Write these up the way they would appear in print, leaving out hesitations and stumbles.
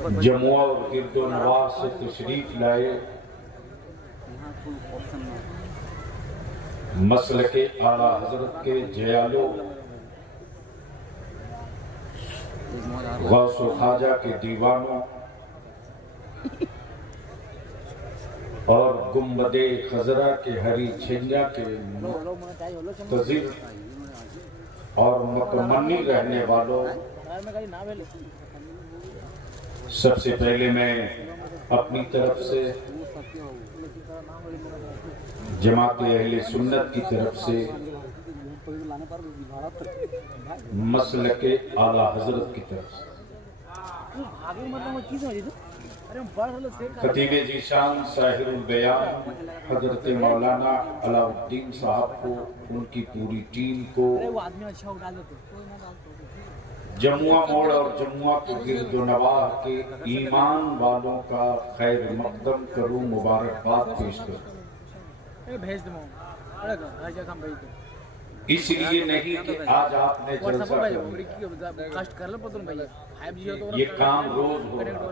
जमुआ और गिरदो नवाज से तशरीफ लाए मसलके आला हजरत के जयालो गौस ख्वाजा के दीवानों और गुम्बदे खजरा के हरी छिंजा के तजीर और मुतमन्नी रहने वालों, सबसे पहले मैं अपनी तरफ से जमात अहले सुन्नत की तरफ से मसलके आला हजरत की तरफ से खतीबे जीशान साहिरुल बयान हजरत मौलाना अलाउद्दीन साहब को, उनकी पूरी टीम को, जमुआ मोड़ और जमुआ के गिरदो नवाह के ईमान वालों का खैर मकदम करूं, मुबारकबाद पेश करूं। इसलिए नहीं कि आज आपने जलसा ये काम रोज हो रहा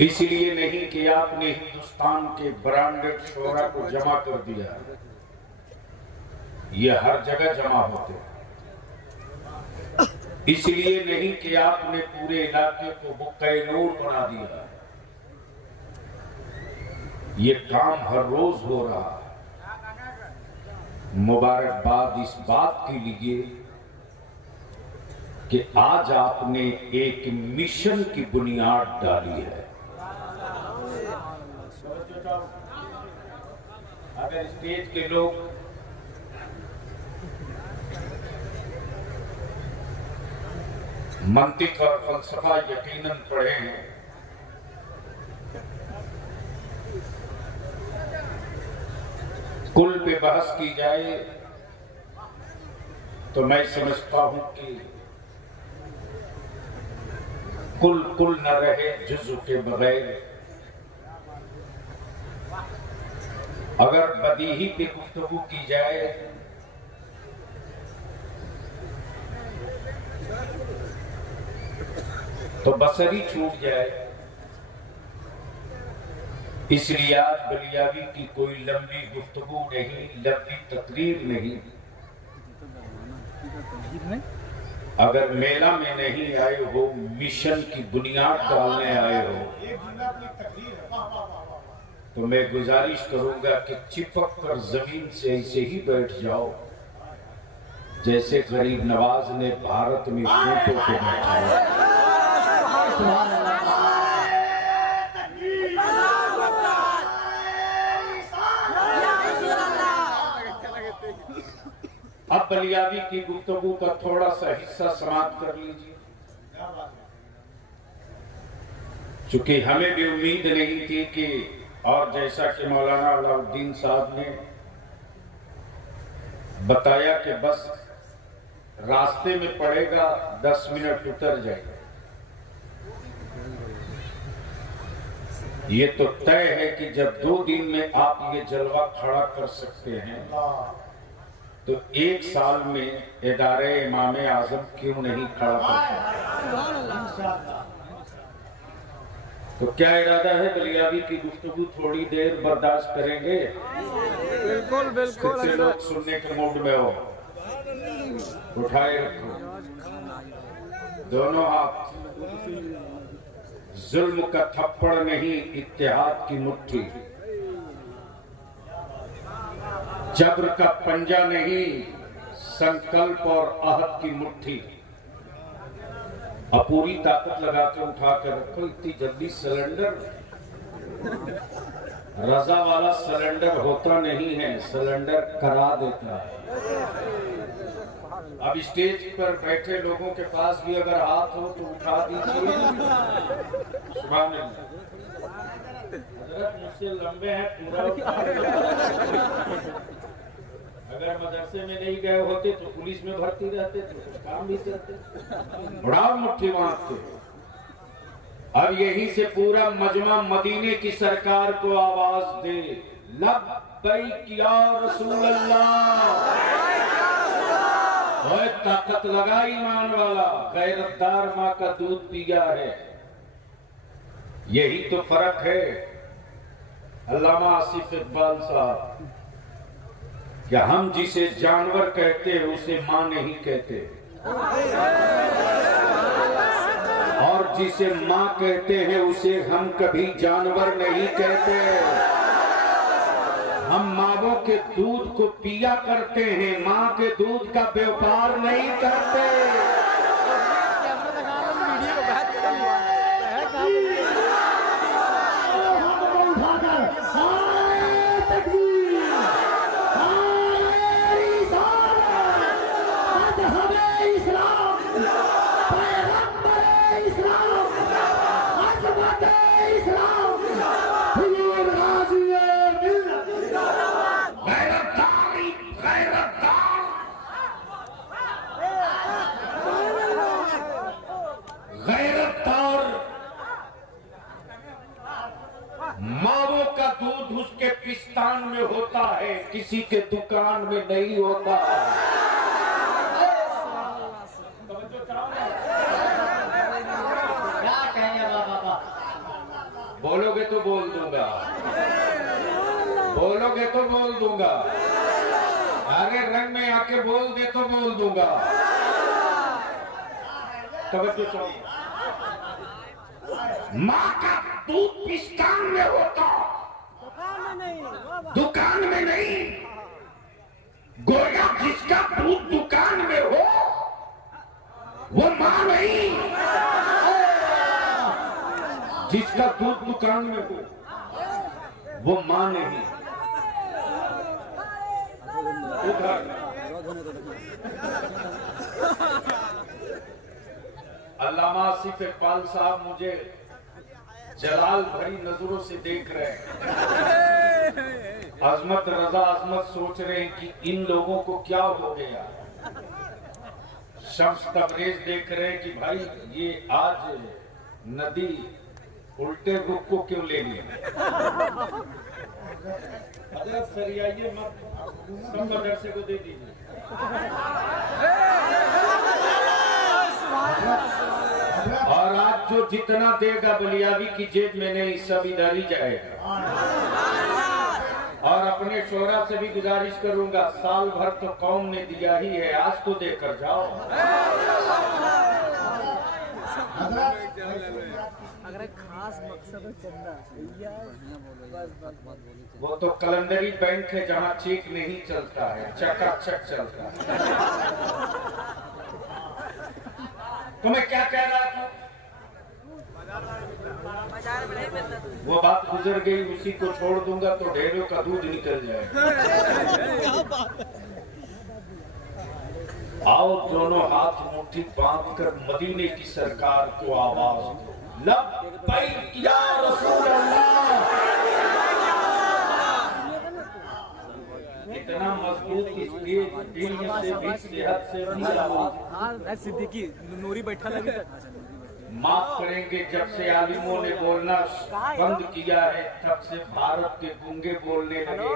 इसलिए नहीं कि आपने हिंदुस्तान के ब्रांडेड शोरा को जमा कर दिया, ये हर जगह जमा होते हैं। इसलिए नहीं कि आपने पूरे इलाके को बुक्का नूर बना दिया, ये काम हर रोज हो रहा है। मुबारकबाद इस बात के लिए कि आज आपने एक मिशन की बुनियाद डाली है। अगर स्टेज के लोग मंतिक और फलसफा यकीनन पढ़े हैं, कुल पे बहस की जाए तो मैं समझता हूं कि कुल न रहे जुज़्व के बगैर। अगर बदीही पे गुफ्तगू की जाए तो बसरी छूट जाए। इसलिए आज बलियावी की कोई लंबी गुफ्तगू नहीं, लंबी तकरीर नहीं। अगर मेला में नहीं आए हो, मिशन की बुनियाद डालने आए हो, तो मैं गुजारिश करूंगा कि चिपक कर जमीन से ऐसे ही बैठ जाओ जैसे गरीब नवाज ने भारत में ऊंटों पे बैठाया। अब बलियावी की गुफ्तगू का थोड़ा सा हिस्सा समाप्त कर लीजिए, चूंकि हमें भी उम्मीद नहीं थी कि, और जैसा कि मौलाना अलाउद्दीन साहब ने बताया कि बस रास्ते में पड़ेगा, 10 मिनट उतर जाएगा। ये तो तय है कि जब 2 दिन में आप ये जलवा खड़ा कर सकते हैं तो 1 साल में इदारे इमाम आजम क्यों नहीं खड़ा करते। तो क्या इरादा है? बलियावी की गुफ्तगू थोड़ी देर बर्दाश्त करेंगे? बिल्कुल बिल्कुल। कितने लोग सुनने के मूड में हो? उठाए रखो दोनों हाथ। जुल्म का थप्पड़ नहीं, इत्तेहाद की मुट्ठी। जब्र का पंजा नहीं, संकल्प और आहद की मुट्ठी। अपूरी ताकत लगा के उठा कर रखो। इतनी जल्दी सिलेंडर, रजा वाला सिलेंडर होता नहीं है, सिलेंडर करा देता है। अब स्टेज पर बैठे लोगों के पास भी अगर हाथ हो तो उठा दीजिए। सुभान अल्लाह। हजरत मुझसे लंबे हैं, पूरा अगर मदरसे में नहीं गए होते तो पुलिस में भर्ती रहते थे, कुछ काम भी करते। बड़ा मुट्ठी मारते। अब यहीं से पूरा मजमा मदीने की सरकार को आवाज दे, लब्बैक या रसूल अल्लाह। ताकत लगा ईमान वाला, गैरतदार माँ का दूध पिया है। यही तो फर्क है अल्लामा आसिफ इकबाल साहब, कि हम जिसे जानवर कहते हैं उसे मां नहीं कहते, और जिसे मां कहते हैं उसे हम कभी जानवर नहीं कहते। हम मावों के दूध को पिया करते हैं, मां के दूध का व्यापार नहीं करते। मावों का दूध उसके पिस्तान में होता है, किसी के दुकान में नहीं होता। क्या कहेंगे बाबा? बोलोगे तो बोल दूंगा, बोलोगे तो बोल दूंगा, अरे रंग में आके बोल दे तो बोल दूंगा। तवज्जो चाहिए। माँ का दूध पिस्तान में होता, दुकान में नहीं। गोया जिसका दूध दुकान में हो वो माँ नहीं, जिसका दूध दुकान में हो वो माँ नहीं। उधर अल्लामा आसिफ इकबाल साहब मुझे जलाल भरी नजरों से देख रहे हैं। अजमत रजा अजमत सोच रहे हैं कि इन लोगों को क्या हो गया। शम्स तबरेज देख रहे हैं कि भाई ये आज नदी उल्टे रुख को क्यों ले लिया। हजरत सरियाइए मत, सब मदरसे को दे दीजिए। और आज जो जितना देगा बलियावी की जेब में नहीं, सब इधर ही जाएगा। और अपने शोहरा से भी गुजारिश करूंगा, साल भर तो कौम ने दिया ही है, आज तो देकर जाओ। अगर खास मकसद है चंदा, वो तो कैलेंडरी बैंक है जहाँ चेक नहीं चलता है, चकाचक चलता है। तो मैं क्या कह रहा था? वो बात गुजर गई, उसी को छोड़ दूंगा तो ढेरों का दूध निकल जाएगा। आओ दोनों हाथ मुट्ठी बांध कर मदीने की सरकार को आवाज दो, लब्बैक या रसूल अल्लाह। इतना मजबूत इसलिए दिल से भी, सेहत से भी आवाज। सिद्दीकी नूरी बैठा लगी। माफ करेंगे, जब से आलिमों ने बोलना बंद किया है तब से भारत के गूंगे बोलने लगे।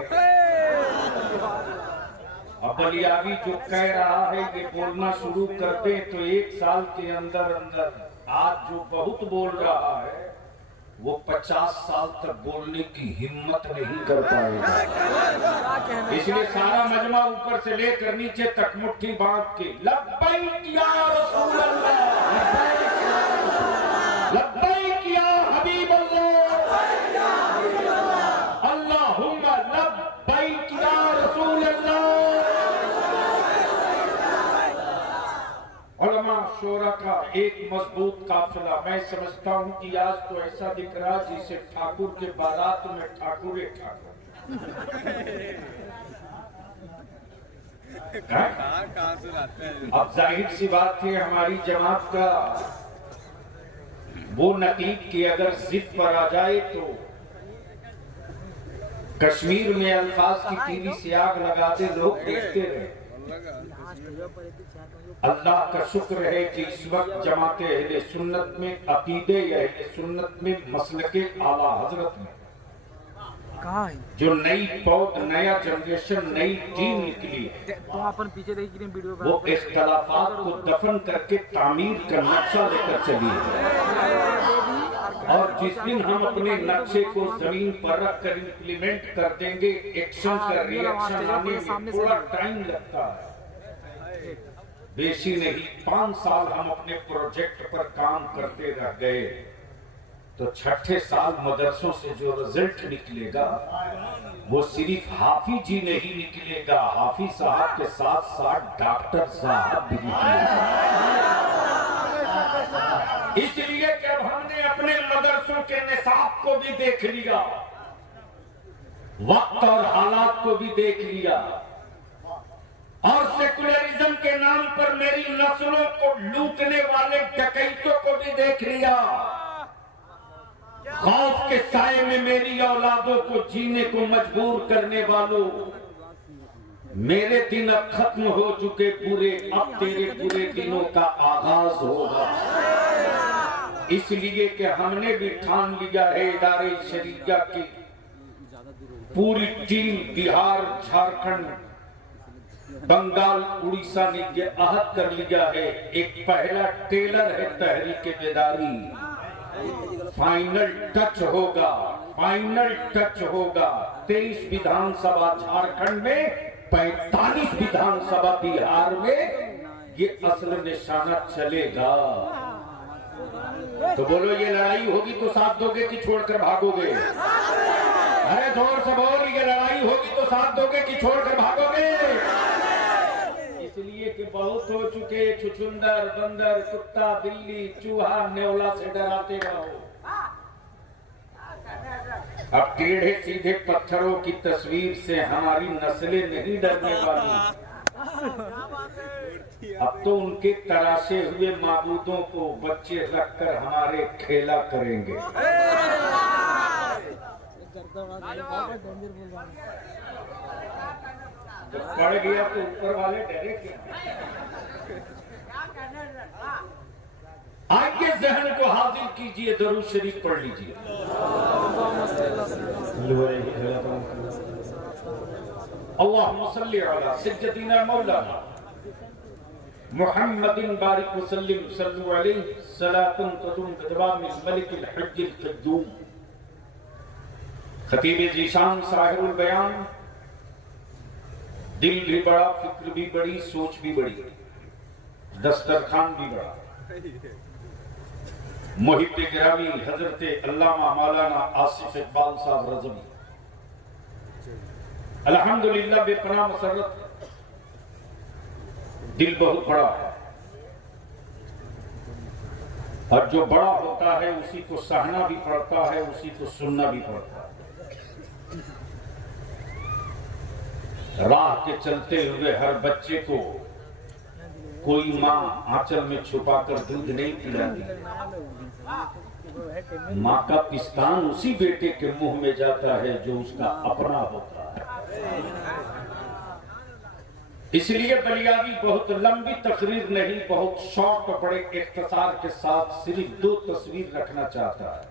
अब बलियावी जो कह रहा है ये बोलना शुरू कर दे तो 1 साल के अंदर अंदर आज जो बहुत बोल रहा है वो 50 साल तक बोलने की हिम्मत नहीं कर पाएगा। इसलिए सारा मजमा ऊपर से लेकर नीचे तक मुट्ठी बांध के लब्बैक या रसूल अल्लाह, लब्बैक या हबीब अल्लाह, अल्लाहुम्मा लब्बैक या रसूल अल्लाह। उलमा शोरा का एक मजबूत काफिला। मैं समझता हूँ कि आज तो ऐसा दिख रहा जिसे ठाकुर के बारात में ठाकुर ठाकुर। अब जाहिर सी बात है हमारी जमात का वो नतीब की अगर जिद पर आ जाए तो कश्मीर में अल्फाज की तीली से आग लगाते लोग देखते रहे। अल्लाह का शुक्र है कि इस वक्त जमाते अहले सुन्नत में, अकीदे अहले सुन्नत में, मसलके आला हजरत में कहाँ है? जो नई पौध, नया जनरेशन, नई टीम निकली है, तो अपन पीछे देख रहे वीडियो वो इख्तलाफात को दफन करके तामीर का नक्शा लेकर चली है। और जिस दिन हम अपने नक्शे को जमीन पर रख कर इम्प्लीमेंट कर देंगे, एक्शन का रिएक्शन आने में थोड़ा टाइम लगता है, बेशी नहीं 5 साल हम अपने प्रोजेक्ट पर काम करते रह गए, तो छठे साल मदरसों से जो रिजल्ट निकलेगा वो सिर्फ हाफिज जी नहीं निकलेगा, हाफिज साहब के साथ साथ डॉक्टर साहब भी निकलेगा। इसलिए जब हमने अपने मदरसों के निसाब को भी देख लिया, वक्त और हालात को भी देख लिया, और सेकुलरिज्म के नाम पर मेरी नस्लों को लूटने वाले डकैतों को भी देख लिया, खौफ के साए में मेरी औलादों को जीने को मजबूर करने वालों, मेरे दिन अब खत्म हो चुके पूरे, अब तेरे पूरे दिनों का आगाज होगा। इसलिए कि हमने भी ठान लिया है, इदारे शरीया की पूरी टीम बिहार, झारखंड, बंगाल, उड़ीसा ने ये अहद कर लिया है, एक पहला टेलर है तहरीक बेदारी, फाइनल टच होगा, फाइनल टच होगा। 23 विधानसभा झारखंड में, 45 विधानसभा बिहार में, ये असल निशाना चलेगा। तो बोलो, ये लड़ाई होगी तो साथ दोगे कि छोड़कर भागोगे? अरे जोर से बोल, ये लड़ाई होगी तो साथ दोगे कि छोड़कर भागोगे? इसलिए कि बहुत हो चुके छुछुंदर, बंदर, कुत्ता, बिल्ली, चूहा, नेवला से डराते रहो। अब टेढ़े सीधे पत्थरों की तस्वीर से हमारी नस्लें नहीं डरने वाली, अब तो उनके तराशे हुए माबूदों को बच्चे रखकर हमारे खेला करेंगे। जब पड़ गया तो ऊपर वाले डरे क्या? आइए जहन को हाजिर कीजिए, दरूद शरीफ पढ़ लीजिए। अल्लाहुम्मा सल्ली अला सय्यदिना मौलाना मुहम्मदिन बारिक वसल्लिम सल्लु अलैहि सलातन तदुम बदवामिल मलिकिल हज्जिल क़य्यूम। खतीब ज़ीशान साहिबुल बयान, दिल भी बड़ा, फिक्र भी बड़ी, सोच भी बड़ी, दस्तरखान भी बड़ा। मुहिब गिरामी हजरत अल्लामा मौलाना आसिफ इकबाल साहब रज़वी, अल्हम्दुलिल्लाह बेपनाह मसरत, दिल बहुत बड़ा है, और जो बड़ा होता है उसी को सहना भी पड़ता है, उसी को सुनना भी पड़ता है। राह के चलते हुए हर बच्चे को कोई माँ आंचल में छुपाकर दूध नहीं पिलाती, माँ का पिस्तान उसी बेटे के मुंह में जाता है जो उसका अपना होता है। इसलिए बलियावी बहुत लंबी तकरीर नहीं, बहुत शॉर्ट और बड़े इख्तिसार के साथ सिर्फ 2 तस्वीर रखना चाहता है।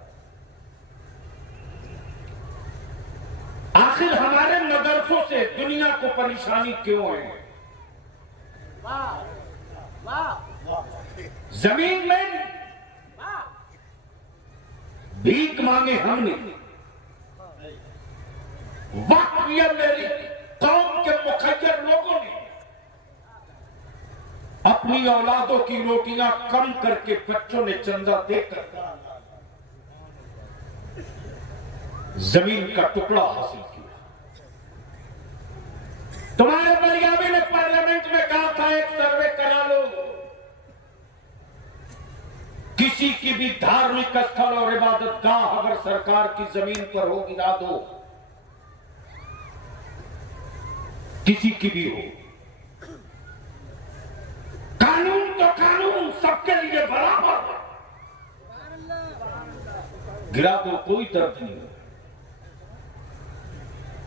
आखिर हमारे मदरसों से दुनिया को परेशानी क्यों है? जमीन में भीख मांगे हमने, वक्त किया मेरी कौम के मुखज्जर लोगों ने, अपनी औलादों की रोटियां कम करके बच्चों ने चंदा देकर जमीन का टुकड़ा हासिल किया। तुम्हारे बलियामी ने पार्लियामेंट में कहा था एक सर्वे करा लो, किसी की भी धार्मिक स्थल और इबादत गाह अगर सरकार की जमीन पर हो, गिरा दो, किसी की भी हो, कानून तो कानून सबके लिए बराबर, गिरा दो, कोई दर्द नहीं।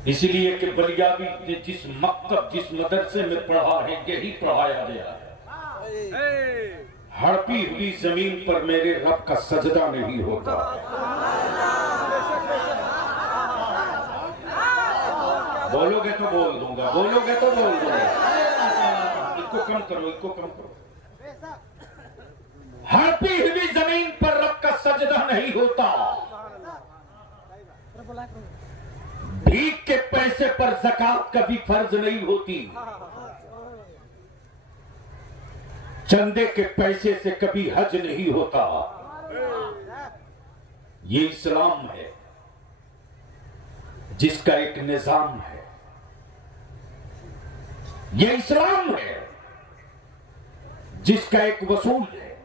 इसलिए कि बलियावी ने जिस मकतब, जिस मदरसे में पढ़ा है, यही पढ़ाया गया है, हड़पी हुई जमीन पर मेरे रब का सजदा नहीं होता। बोलोगे तो बोल दूंगा, बोलोगे तो बोल दूंगा। इसको कम करो, इसको कम करो। हड़पी हुई जमीन पर रब का सजदा नहीं होता। भीख के पैसे पर ज़कात कभी फर्ज नहीं होती। चंदे के पैसे से कभी हज नहीं होता। ये इस्लाम है जिसका एक निजाम है। ये इस्लाम है जिसका एक वसूल है।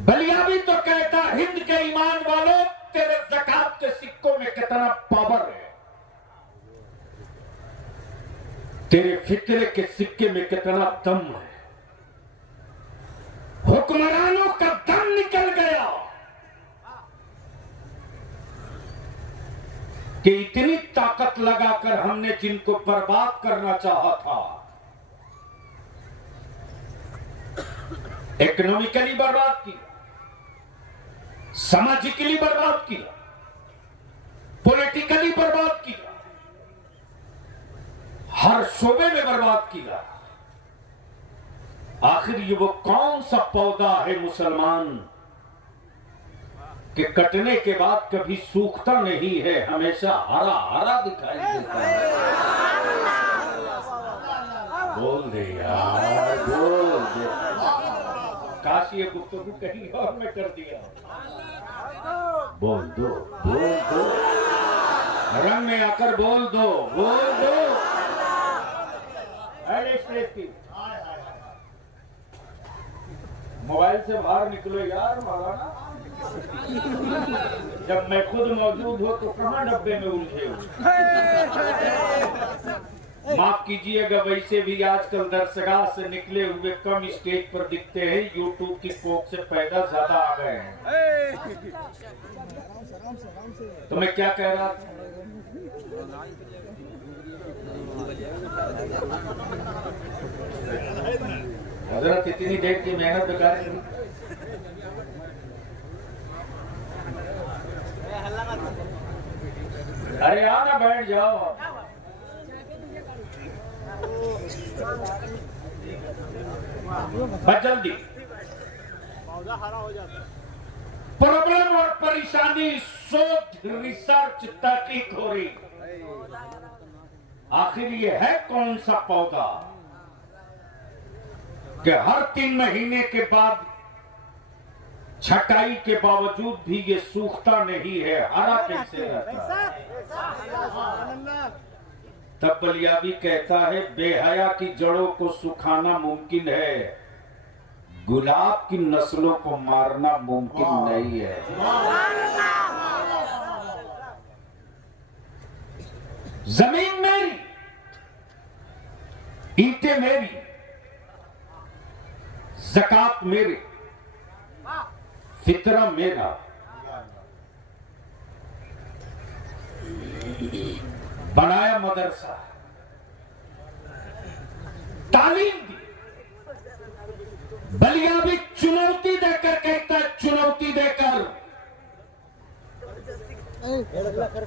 बलियाबी तो कहता, हिंद के ईमान वालों, तेरे ज़कात के सिक्कों में कितना पावर है, तेरे फितरे के सिक्के में कितना दम है। हुक्मरानों का दम निकल गया कि इतनी ताकत लगाकर हमने जिनको बर्बाद करना चाहा था, इकोनॉमिकली बर्बाद किया, सामाजिकली बर्बाद किया, पॉलिटिकली बर्बाद किया, हर शोबे में बर्बाद किया। आखिर ये वो कौन सा पौधा है मुसलमान कि कटने के बाद कभी सूखता नहीं है, हमेशा हरा हरा दिखाई देता है। बोल दे यार, बोल दे। काश ये गुफ्तगू कहीं और में कर दिया। बोल दो, बोल दो, रंग में आकर बोल दो, बोल दो। अरे श्रेष्ठी, मोबाइल से बाहर निकलो यार मौलाना। जब मैं खुद मौजूद हो तो कहां डब्बे में उलझे हो। माफ कीजिएगा, वैसे भी आजकल दरसगाह से निकले हुए कम स्टेज पर दिखते हैं। यूट्यूब की कोख से पैदा ज्यादा आ गए हैं। तो मैं क्या कह रहा था? हजरत इतनी देर की मेहनत बेकार की। अरे आना, बैठ जाओ। जल्दी प्रॉब्लम और परेशानी, शोध, रिसर्च, तहकीक हो रही। आखिर ये है कौन सा पौधा कि हर 3 महीने के बाद छटाई के बावजूद भी ये सूखता नहीं है, हरा कैसे रहता है? तब बलियाबी कहता है, बेहया की जड़ों को सुखाना मुमकिन है, गुलाब की नस्लों को मारना मुमकिन नहीं है। जमीन मेरी, ईंटें मेरी, ज़कात मेरे, फितरा मेरा। बनाया मदरसा, तालीम दी। बलियाबी चुनौती देकर कहता है, चुनौती देकर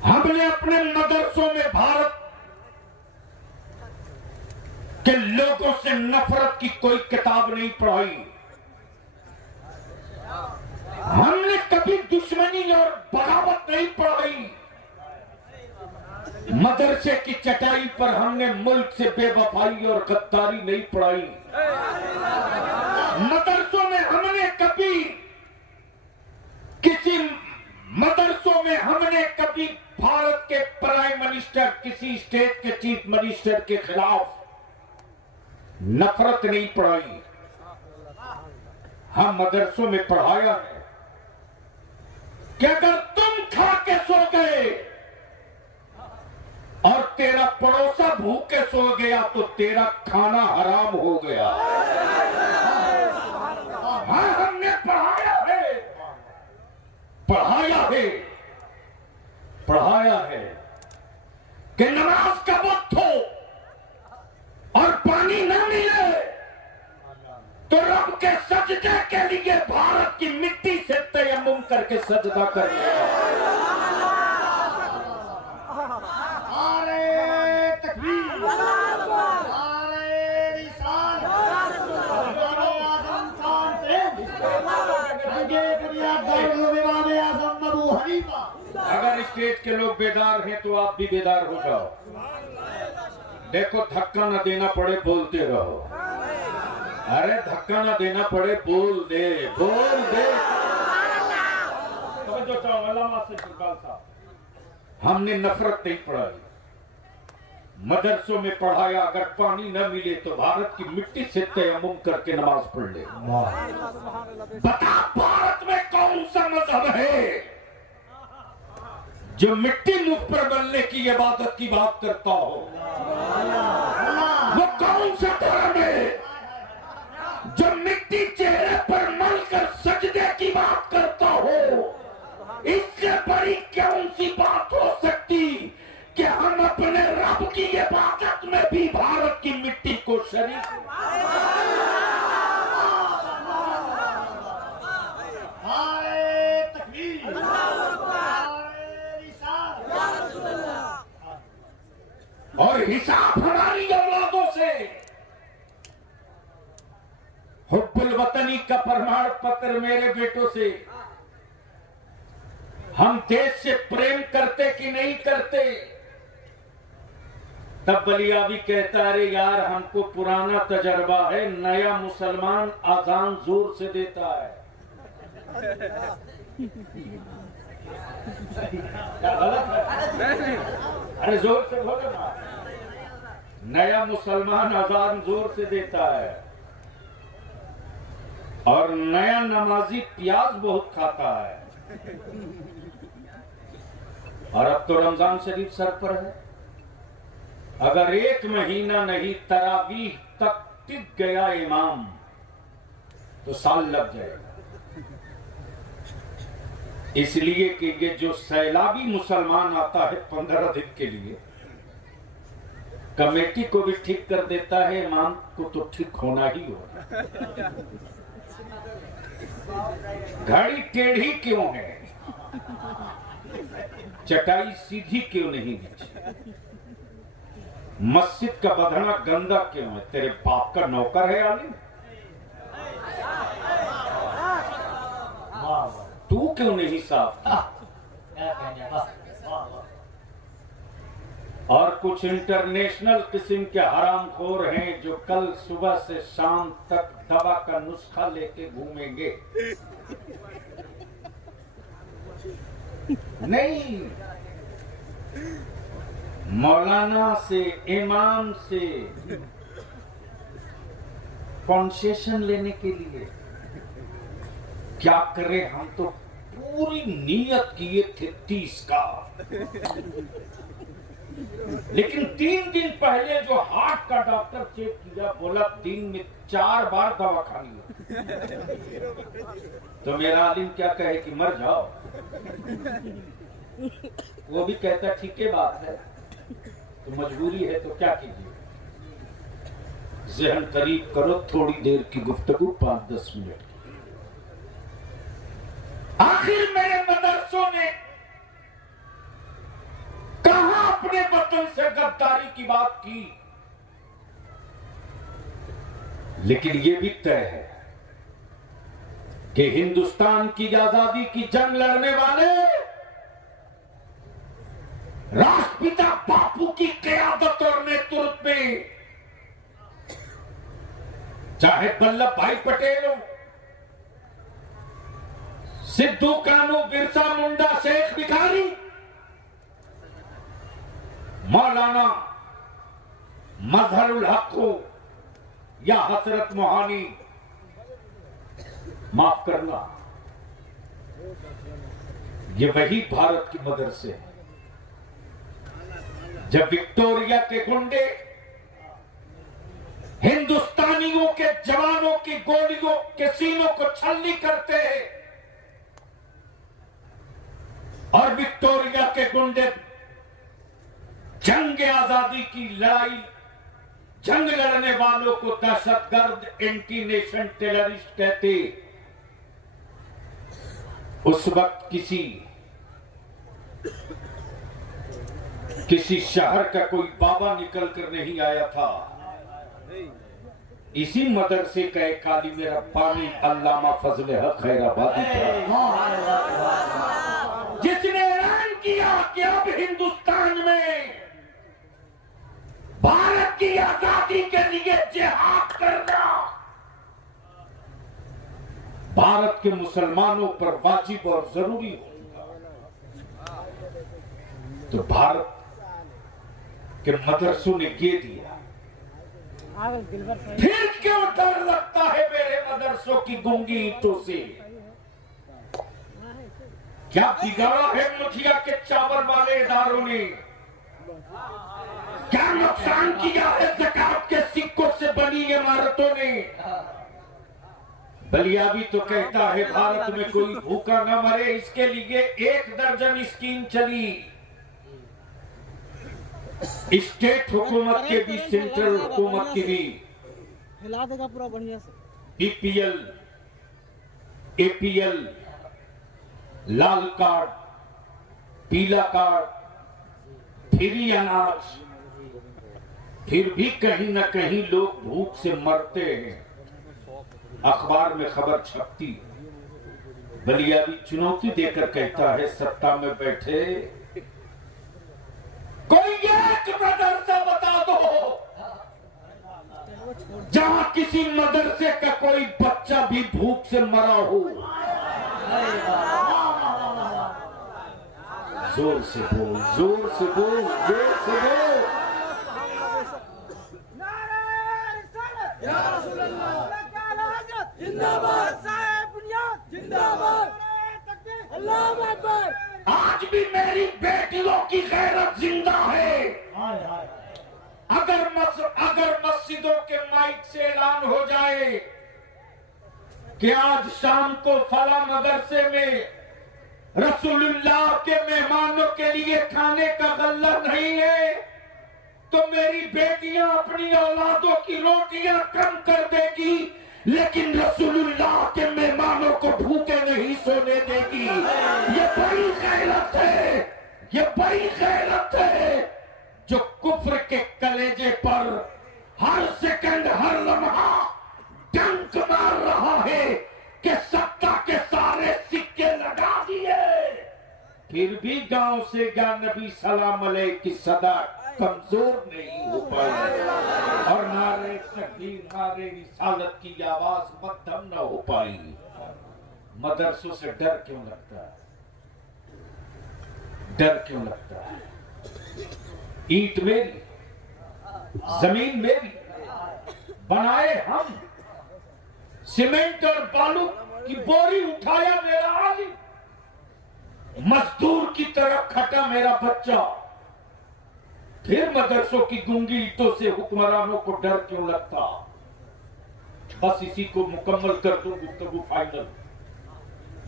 हमने अपने मदरसों में भारत के लोगों से नफरत की कोई किताब नहीं पढ़ाई। हमने कभी दुश्मनी और बगावत नहीं पढ़ाई। मदरसे की चटाई पर हमने मुल्क से बेवफाई और गद्दारी नहीं पढ़ाई। मदरसों में हमने कभी भारत के प्राइम मिनिस्टर, किसी स्टेट के चीफ मिनिस्टर के खिलाफ नफरत नहीं पढ़ाई। हम मदरसों में पढ़ाया है कि अगर तुम खा के सो गए और तेरा पड़ोसा भूखे सो गया तो तेरा खाना हराम हो गया। हाँ, हमने पढ़ाया है कि नमाज का वक्त हो और पानी न मिले तो रब के सजदे के लिए भारत की मिट्टी से तयम्मुम करके सजदा करने। स्टेज के लोग बेदार हैं तो आप भी बेदार हो जाओ। देखो, धक्का न देना पड़े, बोलते रहो। अरे धक्का न देना पड़े, बोल दे, बोल दे। जो हमने नफरत नहीं पढ़ाई, मदरसों में पढ़ाया। अगर पानी न मिले तो भारत की मिट्टी से तयम्मुम करके नमाज पढ़ ले। बता, भारत में कौन सा मजहब है जो मिट्टी मुख पर मलने की इबादत की बात करता हो? वो कौन सा धर्म है जो मिट्टी चेहरे पर मलकर सजदे की बात करता हो? इससे बड़ी कौन सी बात हो सकती कि हम अपने रब की इबादत में भी भारत की मिट्टी को शरीक। और हिसाब हमारी औलादों से। हुब्बुल वतनी का प्रमाण पत्र मेरे बेटों से। हम देश से प्रेम करते कि नहीं करते? तब बलियावी कहता, अरे यार हमको पुराना तजर्बा है, नया मुसलमान आजान जोर से देता है। क्या गलत है? अरे जोर से बोलो ना। नया मुसलमान अजान जोर से देता है और नया नमाजी प्याज बहुत खाता है। और अब तो रमजान शरीफ सर पर है। अगर एक महीना नहीं तरावीह तक टिक गया इमाम तो साल लग जाएगा। इसलिए कि ये जो सैलाबी मुसलमान आता है 15 दिन के लिए, कमेटी को भी ठीक कर देता है, इमाम को तो ठीक होना ही होगा। घड़ी टेढ़ी क्यों है? चटाई सीधी क्यों नहीं है? मस्जिद का बधना गंदा क्यों है? तेरे बाप का नौकर है आलिम? तू क्यों नहीं साफ? और कुछ इंटरनेशनल किस्म के हरामखोर हैं जो कल सुबह से शाम तक दवा का नुस्खा लेके घूमेंगे। नहीं, मौलाना से, इमाम से कॉन्सेशन लेने के लिए क्या करें? हम तो पूरी नीयत किए थे 30 का, लेकिन 3 दिन पहले जो हार्ट का डॉक्टर चेक किया, बोला दिन में 4 बार दवा खानी है। तो मेरा आलिम क्या कहे कि मर जाओ? वो भी कहता ठीक है बात है, तो मजबूरी है तो क्या कीजिए। ज़हन करीब करो, थोड़ी देर की गुफ्तगू 5-10 मिनट। आखिर मेरे मदरसों ने कहां अपने वतन से गद्दारी की बात की? लेकिन यह भी तय है कि हिंदुस्तान की आजादी की जंग लड़ने वाले राष्ट्रपिता बापू की क़यादत और नेतृत्व में, चाहे वल्लभ भाई पटेल हो, सिद्धू कानू, बिरसा मुंडा, शेख भिखारी, मौलाना मजहरुल हक हो या हसरत मोहानी, माफ करना, ये वही भारत की मदरसे है। जब विक्टोरिया के गुंडे हिंदुस्तानियों के जवानों की गोलियों के सीनों को छलनी करते हैं और विक्टोरिया के गुंडे जंग आजादी की लड़ाई, जंग लड़ने वालों को दहशतगर्द, एंटी नेशन टेररिस्ट कहते, उस वक्त किसी शहर का कोई बाबा निकल कर नहीं आया था। इसी मदरसे का एक आलिम रब्बानी अल्लामा फजल हक खैराबादी था, जिसने ऐलान किया दिया कि अब हिंदुस्तान में भारत की आजादी के लिए जिहाद करना भारत के मुसलमानों पर वाजिब और जरूरी होगा। तो भारत के मदरसों ने ये दिया। फिर क्यों डर लगता है मेरे मदरसों की गूंगी ईंटों से? क्या बिगाड़ा है मुखिया के चावल वाले इदारों ने? क्या नुकसान किया है ज़कात के सिक्कों से बनी इमारतों ने? बलियावी तो कहता है भारत में कोई भूखा न मरे, इसके लिए 1 दर्जन स्कीम चली। स्टेट हुकूमत के भी, सेंट्रल हुकूमत की भी। हिला देगा पूरा बढ़िया से। बीपीएल, एपीएल, लाल कार्ड, पीला कार्ड, फ्री अनाज। फिर भी कहीं न कहीं लोग भूख से मरते हैं। अखबार में खबर छपती। बलियावी चुनौती देकर कहता है सत्ता में बैठे कोई एक मदरसा बता दो जहां किसी मदरसे का कोई बच्चा भी भूख से मरा हो। जोर से बोल, जोर से बोल, जोर से बोल। आज भी मेरी बेटियों की गैरत जिंदा है। अगर मस्जिदों के माइक से ऐलान हो जाए कि आज शाम को फला मदरसे में रसूलुल्लाह के मेहमानों के लिए खाने का गल्ला नहीं है, तो मेरी बेटियां अपनी औलादों की रोटियां कम कर देगी, लेकिन रसूलुल्लाह के मेहमानों को भूखे नहीं सोने देगी। ये बड़ी गैरत है, ये बड़ी गैरत है जो कुफ्र के कलेजे पर हर सेकंड, हर लम्हा डंक मार रहा है कि सत्ता के सारे सिक्के लगा दिए। फिर भी गांव से गा नबी सलाम अलैह की सदा कमजोर नहीं हो पाई और नारे तकबीर, नारे रिसालत की आवाज मध्यम न हो पाई। मदरसों से डर क्यों लगता है? डर क्यों लगता है? ईंट मेरी, जमीन मेरी, बनाए हम, सीमेंट और बालू की बोरी उठाया मेरा आलिम, मजदूर की तरह खटा मेरा बच्चा। फिर मदरसों की गूंगी ईंटों से हुक्मरानों को डर क्यों लगता? बस इसी को मुकम्मल कर दूं गुफ्तगू फाइनल।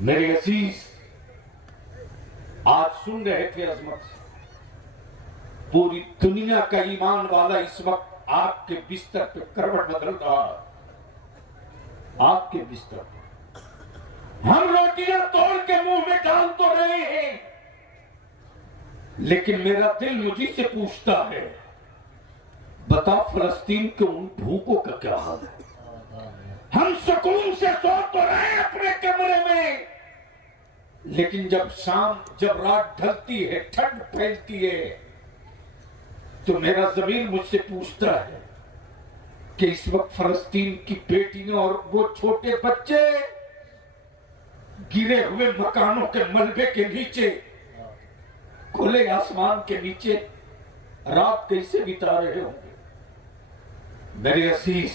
मेरे अजीज, आज सुन रहे थे अजमत से, पूरी दुनिया का ईमान वाला इस वक्त आपके बिस्तर पे करवट बदल रहा है। आपके बिस्तर पे हम रोटियां तोड़ के मुंह में डाल तो रहे हैं, लेकिन मेरा दिल मुझी से पूछता है, बता फलस्तीन के उन भूखों का क्या हाल है? हम सुकून से सो तो रहे अपने कमरे में, लेकिन जब रात ढलती है, ठंड फैलती है, तो मेरा ज़मीर मुझसे पूछता है कि इस वक्त फलस्तीन की बेटियां और वो छोटे बच्चे गिरे हुए मकानों के मलबे के नीचे, खुले आसमान के नीचे रात कैसे बिता रहे होंगे मेरे अजीज।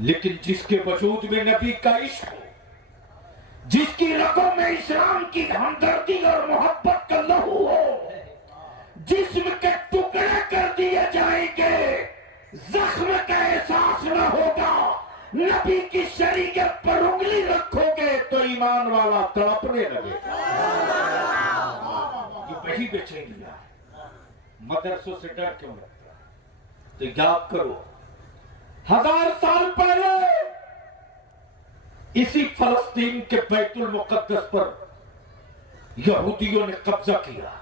लेकिन जिसके वजूद में नबी का इश्क हो, जिसकी रगों में इस्लाम की हमदर्दी और मोहब्बत का लहू हो, जिस्म के टुकड़े कर दिए जाएंगे, जख्म का एहसास न होगा, नबी की शरीयत पर उंगली रखोगे तो ईमान वाला तड़पने लगेगा। ये वही बेचैनियां है। मदरसों से डर क्यों लगता है? तो याद करो, 1000 साल पहले इसी फलस्तीन के बैतुल मुकद्दस पर यहूदियों ने कब्जा किया।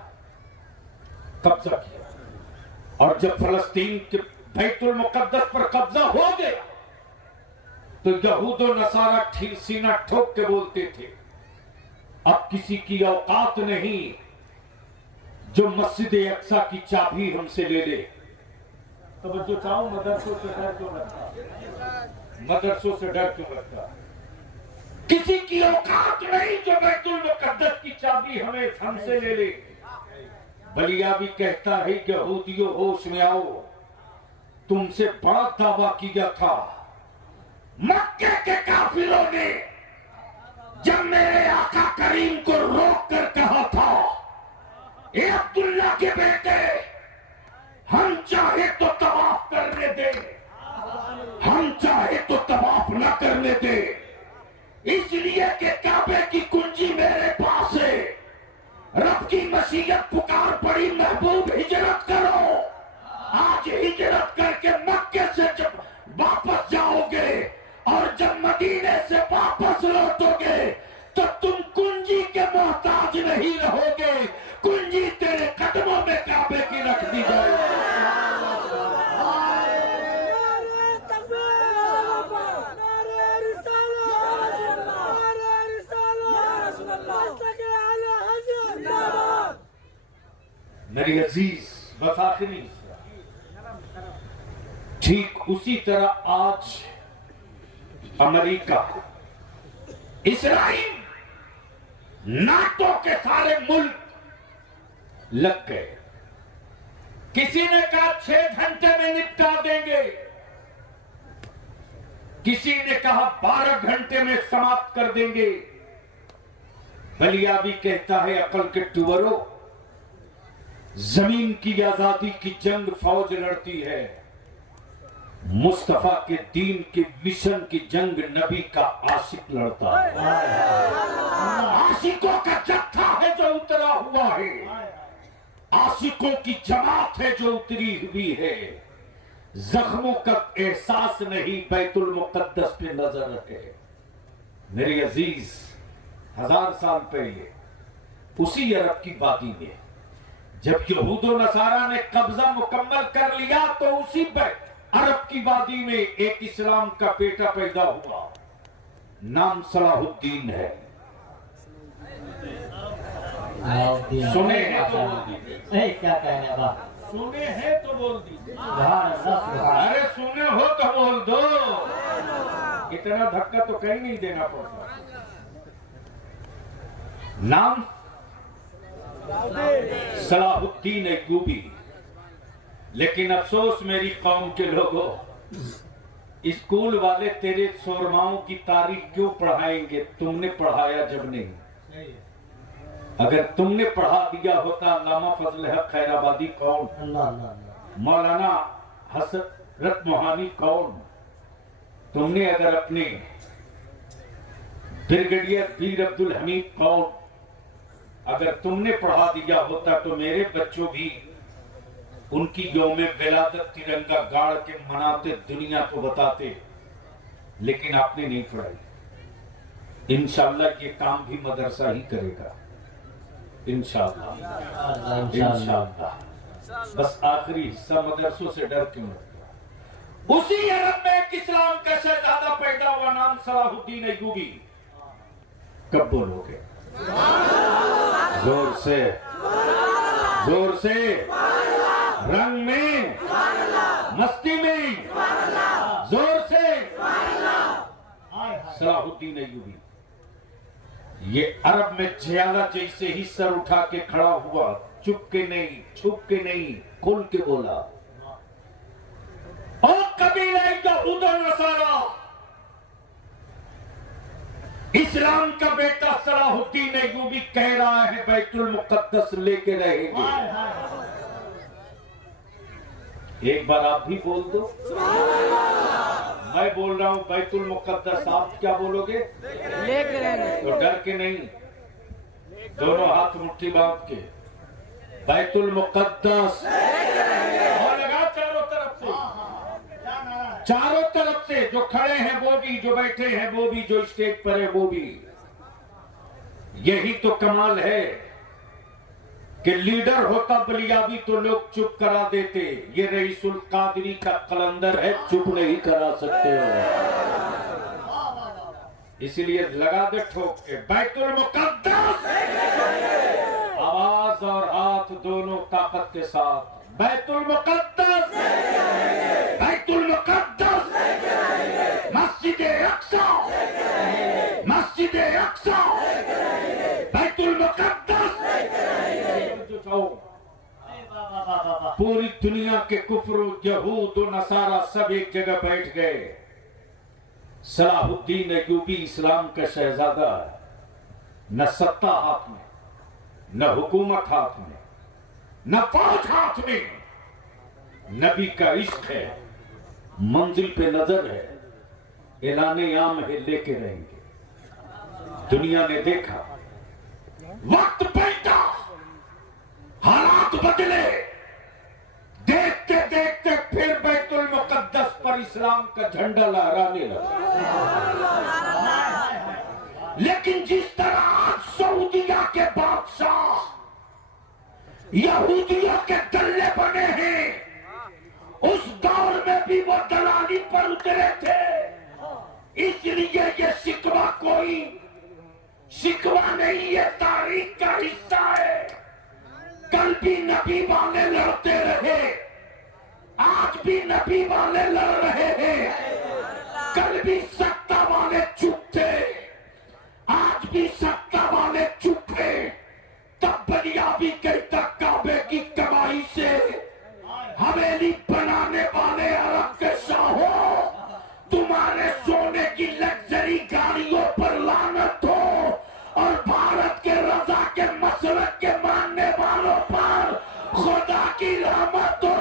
और जब फलस्तीन के बैतुल मुकद्दस पर कब्जा हो गया तो यहूदो नसारा सीना ठोक के बोलते थे, अब किसी की औकात नहीं जो मस्जिद अक्सा की चाबी हमसे ले ले। तो जो चाहूं मदरसों से डर क्यों लगता, मदरसों से डर क्यों लगता? किसी की औकात नहीं जो बैतुल मुकद्दस की चाबी हमें हमसे ले ले। बलिया भी कहता है कि यहूदियों होश में आओ, तुमसे बड़ा दावा किया था। मक्के के काफिरों ने जब मेरे आका करीम को रोक कर कहा था, ए अब्दुल्ला के बेटे, हम चाहे तो तवाफ करने दे, हम चाहे तो तवाफ न करने दे, इसलिए कि काबे की कुंजी मेरे पास है। रब की मसीहत पुकार पड़ी, महबूब हिजरत करो। आज हिजरत करके मक्के से जब वापस जाओगे और जब मदीने से वापस लौटोगे तो तुम कुंजी के मोहताज नहीं रहोगे, कुंजी तेरे कदमों में काबे की रख दी जाएगी। मेरी अजीज, बस आखिरी ठीक उसी तरह आज अमेरिका, इस्राइल, नाटो के सारे मुल्क लग गए। किसी ने कहा 6 घंटे में निपटा देंगे, किसी ने कहा 12 घंटे में समाप्त कर देंगे। बलिया भी कहता है अकल के टुवरों, जमीन की आजादी की जंग फौज लड़ती है, मुस्तफा के दीन के मिशन की जंग नबी का आशिक लड़ता है। आशिकों का जत्था है जो उतरा हुआ है, आशिकों की जमात है जो उतरी हुई है। जख्मों का एहसास नहीं, बैतुल मुकद्दस पे नजर है। मेरे अजीज, 1000 साल पहले उसी अरब की वादी में जब यहूदो नसारा ने कब्जा मुकम्मल कर लिया तो उसी पर अरब की वादी में एक इस्लाम का बेटा पैदा हुआ, नाम सलाहुद्दीन है। सुने हैं तो बोल दीजिए, क्या कहने का? सुने हैं तो बोल दीजिए, अरे सुने हो तो बोल दो। इतना धक्का तो कहीं नहीं देना पड़ता। नाम सलाहुद्दीन अय्यूबी। लेकिन अफसोस मेरी कौम के लोगों, स्कूल वाले तेरे शोरमाओं की तारीख क्यों पढ़ाएंगे? तुमने पढ़ाया जब नहीं। अगर तुमने पढ़ा दिया होता, अल्लामा फजल हक खैराबादी कौन, मौलाना हसरत मोहानी कौन, तुमने अगर अपने ब्रिगेडियर वीर अब्दुल हमीद कौन, अगर तुमने पढ़ा दिया होता तो मेरे बच्चों भी उनकी यौमे विलादत तिरंगा गाड़ के मनाते, दुनिया को बताते। लेकिन आपने नहीं पढ़ाई। इंशाअल्लाह ये काम भी मदरसा ही करेगा, इंशाअल्लाह इंशाअल्लाह। बस आखिरी हिस्सा, मदरसों से डर क्यों लगता? उसी अरब में एक इस्लाम का शहजादा पैदा हुआ, नाम सलाहुद्दीन अय्यूबी। कब बोलोगे? जोर से, जोर से, रंग में, मस्ती में, जोर से। सलाहुद्दीन अय्यूबी ये अरब में ज्यादा जैसे ही सर उठा के खड़ा हुआ, चुप के नहीं, छुप के नहीं, खुल के बोला, और कबीला यहूद और नसारा, इस्लाम का बेटा सलाहुद्दीन अय्यूबी कह रहा है बैतुल मुकद्दस लेके रहेंगे। एक बार आप भी बोल दो। मैं बोल रहा हूं बैतुल मुकद्दस, आप क्या बोलोगे? लेके रहेंगे। तो डर के नहीं, दोनों हाथ मुट्ठी बांध के, बैतुल मुकद्दस। और लगा चारों तरफ से, चारों तरफ से, जो खड़े हैं वो भी, जो बैठे हैं वो भी, जो स्टेज पर है वो भी। यही तो कमाल है कि लीडर होता बलियाबी तो लोग चुप करा देते। ये रईसुल कादरी का कलंदर है, चुप नहीं करा सकते हो। इसीलिए लगा दे ठोक के बैतुल मुकद्दस। आवाज और हाथ दोनों ताकत के साथ बैतुल मुकद्दस, बैतुल मुकद्दस, मस्जिद अक्सा, मस्जिद अक्सा, बैतुल मुकद्दस। पूरी दुनिया के कुफर, यहूद और नसारा सब एक जगह बैठ गए। सलाहुद्दीन अय्यूबी इस्लाम का शहजादा है। न सत्ता हाथ में, न हुकूमत हाथ में, न फौज हाथ में, नबी का इश्क है, मंजिल पे नजर है, ऐलाने आम है, लेके रहेंगे। दुनिया ने देखा, वक्त पलटा, हालात बदले, देखते देखते फिर बैतुल मुकद्दस पर इस्लाम का झंडा लहराने लगा। लेकिन जिस तरह आज सऊदिया के बादशाह यहूदियों के दल्ले बने हैं, उस दौर में भी वो दलाली पर उतरे थे। इसलिए ये शिकवा कोई शिकवा नहीं, ये तारीख का हिस्सा है। कल भी नबी वाले लड़ते रहे, आज भी नबी वाले लड़ रहे हैं। कल भी सत्ता वाले चुप थे, आज भी सत्ता वाले चुप थे। तब बलियाबी कहता काबे की कमाई से हवेली बनाने वाले अरब के शाहों, तुम्हारे सोने की लग्जरी गाड़ियों पर लानत हो, और भारत के रजा के मसलक के मानने वालों पर खुदा की रहमत हो।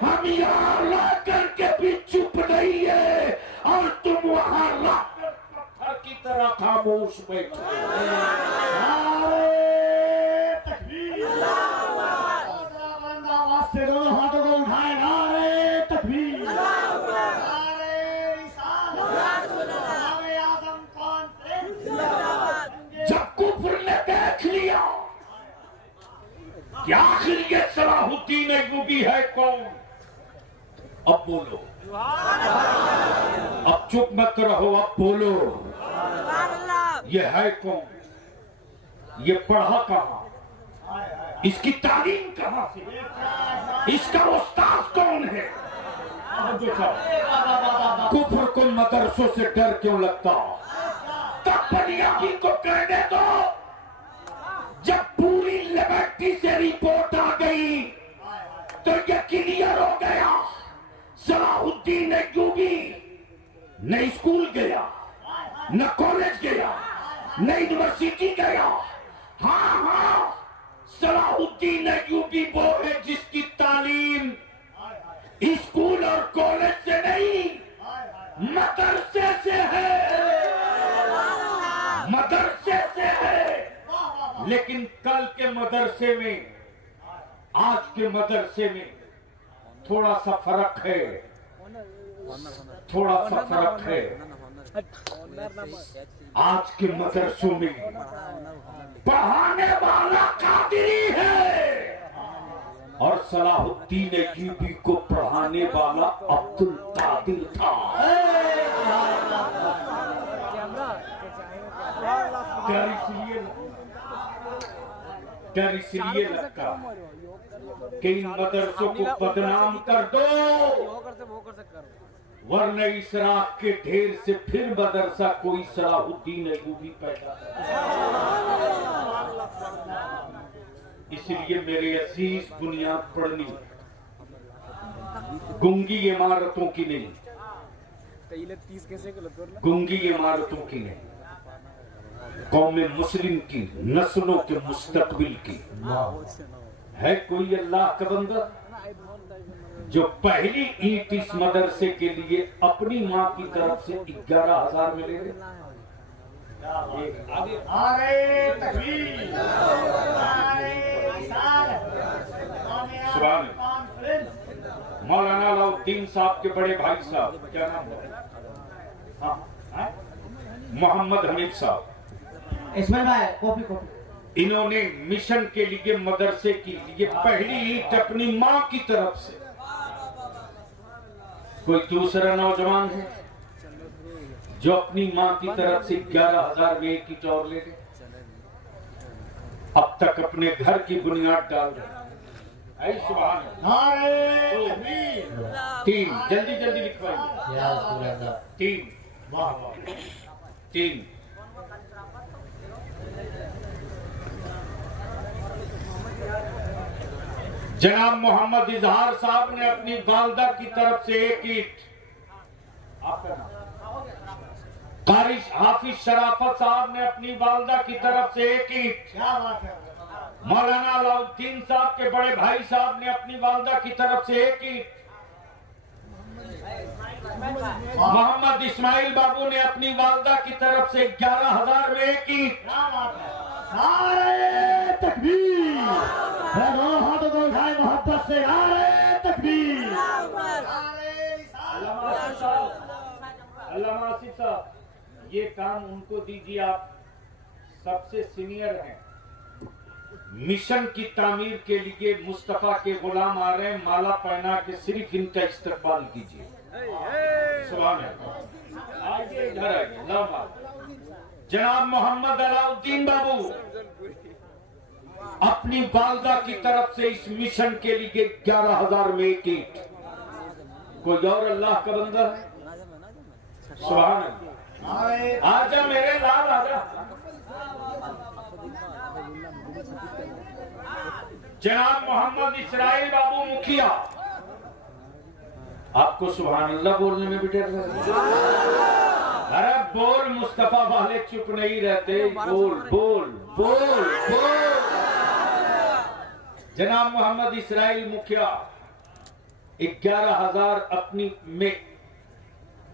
हम यहाँ ला करके भी चुप नहीं है, और तुम वहाँ ला पत्थर की तरह खामोश बैठे। से दोनों हाथों को उठाए, नारे तकबीर, जब कुफर ने देख लिया कि आखिर ये सलाहुद्दीन अय्यूबी है कौन, अब बोलो, अब चुप मत रहो, अब बोलो, ये है कौन, ये पढ़ा कहां, इसकी तालीम कहां से, इसका उस्ताद कौन है। कुफर को मदरसों से डर क्यों लगता, तब बनियामी को कहने दो। जब पूरी लेबोरेटरी से रिपोर्ट आ गई तो यह क्लियर हो गया, सलाहुद्दीन अय्यूबी न स्कूल गया, न कॉलेज गया, न यूनिवर्सिटी गया। हाँ, सलाहुद्दीन अय्यूबी वो है जिसकी तालीम स्कूल और कॉलेज से नहीं, मदरसे से है, मदरसे से है। लेकिन कल के मदरसे में, आज के मदरसे में थोड़ा सा फर्क है, थोड़ा सा फर्क है। आज के मदरसों में पढ़ाने वाला कादिरी है, और सलाहुद्दीन अय्यूबी को पढ़ाने वाला अब्दुल कादिर था। डर इसलिए लगता कि इन मदरसों को बदनाम कर दो, वरना इस राख के ढेर से फिर मदरसा कोई सलाहुद्दीन अय्यूबी पैदा। इसलिए मेरे अजीज, बुनियाद पढ़नी गुंगी इमारतों की नहीं, गुंगी इमारतों की नहीं, कौम मुस्लिम की नस्लों के मुस्तकबिल की है। कोई अल्लाह का बंदा जो पहली ईंट इस मदरसे के लिए अपनी माँ की तरफ से 11,000 मिले थे। मौलाना अलाउद्दीन साहब के बड़े भाई साहब, क्या नाम है, मोहम्मद हनीफ साहब, इसमें भाई कॉपी इन्होंने मिशन के लिए मदरसे के लिए पहली ईंट अपनी माँ की तरफ से। कोई दूसरा नौजवान है जो अपनी माँ की तरफ से 11,000 में एक ईंट और ले ले? अब तक अपने घर की बुनियाद डाल रहे हैं। ऐ सुभान अल्लाह। नारे तकबीर। 3 जल्दी जल्दी लिखवाइए। या रसूल अल्लाह। 3 वाह वाह। 3 जनाब मोहम्मद इजहार साहब ने अपनी वालदा की तरफ से एक ईंट, आपका नाम कारिश हाफिज शराफत साहब ने अपनी वालदा की तरफ से एक ईंट, क्या बात है। मौलाना अलाउद्दीन साहब के बड़े भाई साहब ने अपनी वालदा की तरफ से एक ईंट, मोहम्मद इस्माइल बाबू ने अपनी वालदा की तरफ से 11,000 में एक ईंट। क्या बात है। नारे तकबीर। दोनों हाथों को उठाए मोहब्बत से। नारे तकबीर। अल्लामा आसिफ साहब, ये काम उनको दीजिए, आप सबसे सीनियर हैं। मिशन की तामीर के लिए मुस्तफा के गुलाम आ रहे हैं, माला पहना के सिर्फ इनका इस्तकबाल कीजिए। सुभान अल्लाह। आइए इधर आइए। जनाब मोहम्मद अलाउद्दीन बाबू अपनी वालदा की तरफ से इस मिशन के लिए 11,000 में एक ईंट। कोई और अल्लाह का बंदा है? सुभान अल्लाह। आजा मेरे लाल आजा। जनाब मोहम्मद इसराइल बाबू मुखिया, आपको सुभान अल्लाह बोलने में भी डर लगा? अरे बोल, मुस्तफा वाले चुप नहीं रहते, बोल बोल बोल बोल। जनाब मोहम्मद इसराइल मुखिया 11,000 अपनी में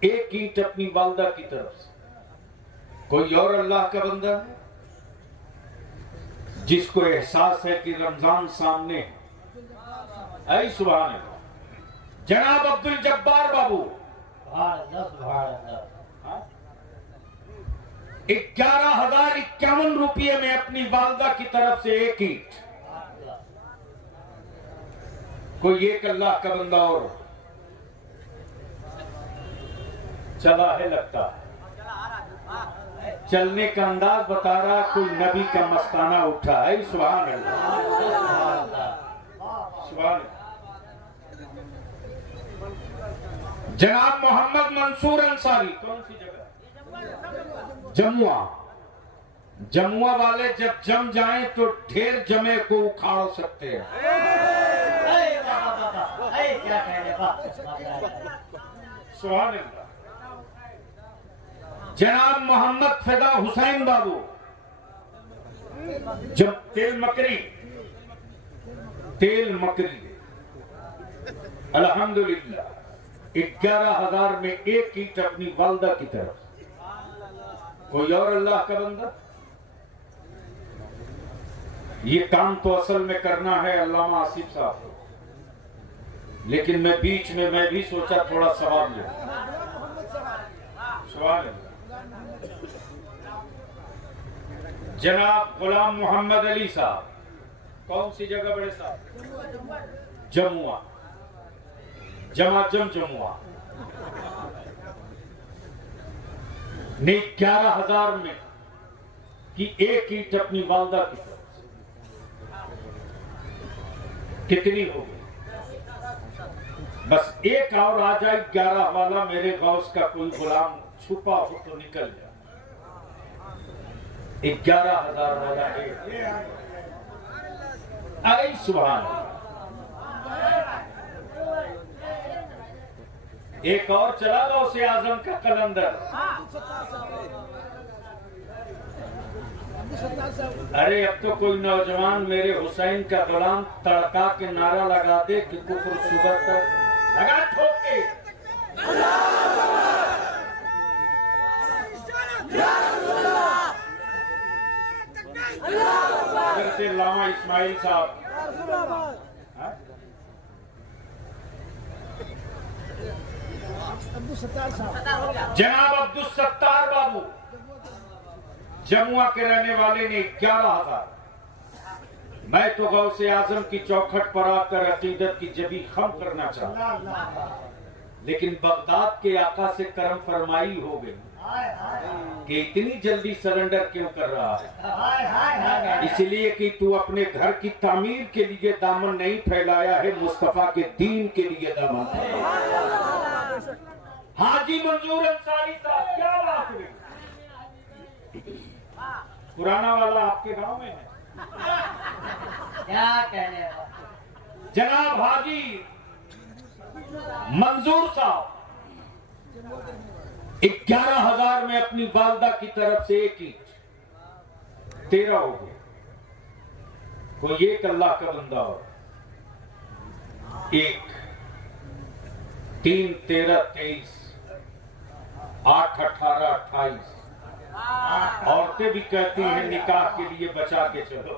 एक ईंट अपनी वालदा की तरफ से। कोई और अल्लाह का बंदा है जिसको एहसास है कि रमजान सामने है? ऐ सुभान अल्लाह। जनाब अब्दुल जब्बार बाबू 11,051 रुपये में अपनी वालदा की तरफ से एक ईंट। कोई एक अल्लाह का बंदा और चला है लगता है, चलने का अंदाज बता रहा, कोई नबी का मस्ताना उठा है। सुभान अल्लाह। सुभान अल्लाह। जनाब मोहम्मद मंसूर अंसारी, कौन सी जगह? जमुआ। जमुआ वाले जब जम जाएं तो ढेर जमे को उखाड़ सकते हैं। सुभान अल्लाह। जनाब मोहम्मद फिदा हुसैन बाबू, जब तेल मकरी अल्हम्दुलिल्लाह 11,000 में एक ईंट अपनी वालदा की तरफ। कोई और अल्लाह का बंदा? ये काम तो असल में करना है अल्लामा आसिफ साहब को, लेकिन मैं बीच में मैं भी सोचा थोड़ा सवाल ले। सवाल जनाब गुलाम मोहम्मद अली साहब, कौन सी जगह बड़े साहब? जमुआ। जमुआ ने 11,000 में की एक ईंट अपनी वालदा की तरफ। कितनी हो गई? बस एक और आ जाए 11 वाला, मेरे गौस का कोई गुलाम छुपा हो तो निकल जाए। 11,000 वाला आई। सुभान अल्लाह। एक और चला गौसे आजम का कलंदर। अरे अब तो कोई नौजवान मेरे हुसैन का गुलाम तड़का के नारा लगा दे कि कुफर सुबह तक लगा ठोक के। लामा इस्माइल साहब, जनाब अब्दुल सत्तार बाबू जमुआ के रहने वाले ने 11,000। मैं तो गौसे आजम की चौखट पर आकर अकीदत की जबी खम करना चाहता, लेकिन बगदाद के आका से करम फरमाई हो गई कि इतनी जल्दी सरेंडर क्यों कर रहा है। इसलिए कि तू अपने घर की तामीर के लिए दामन नहीं फैलाया है, मुस्तफा के दीन के लिए दामन। हाजी मंजूर अंसारी साहब, क्या बात हुई? पुराना वाला आपके गांव में है? क्या कहने वाला? जनाब हाजी मंजूर साहब 11,000 में अपनी वालदा की तरफ से एक ईंट 13 हो गए। कोई एक अल्लाह का बंदा हो, 1 3 13 23 8 18 28 औरतें भी कहती हैं निकाह के लिए बचा के चलो।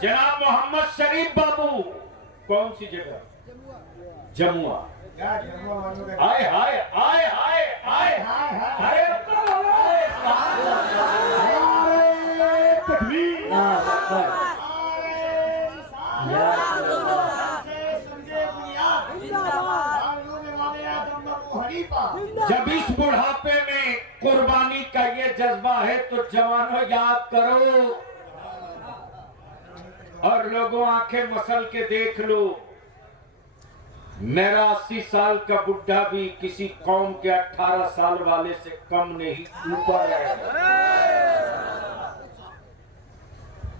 जनाब मोहम्मद शरीफ बाबू, कौन सी जगह? जमुआ। आए हाय आए हाय आए अरे तकबीर जब इस बुढ़ापे में कुर्बानी का ये जज्बा है तो जवानों याद करो और लोगों आंखें मसल के देख लो। मेरा 80 साल का बुढ़ा भी किसी कौम के 18 साल वाले से कम नहीं, ऊपर है।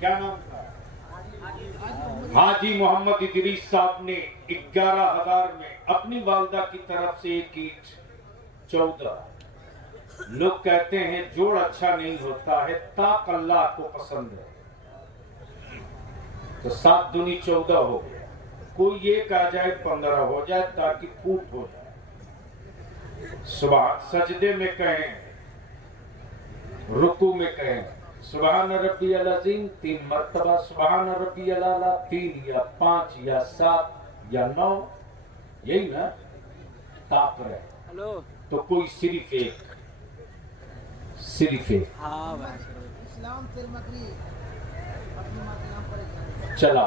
क्या नाम था? हाजी मोहम्मद इदरीस साहब ने 11,000 में अपनी वालदा की तरफ से एक ईंट 14। लोग कहते हैं जोड़ अच्छा नहीं होता है, ताक अल्लाह को पसंद है, तो 7 दूनी 14 हो गया। कोई एक आ जाए 15 हो जाए ताकि फूट हो जाए। सुबह सजदे में कहें, रुकू में कहें सुबहान रब्बियल अज़ीम 3 मरतबा, सुबहान रब्बियल आला 3 या 5 या 7 या 9, यही ना ताप रहे। हेलो तो कोई सिर्फ एक हाँ भाई इस्लाम फिर मकरी अपनी माँ के नाम पर चला।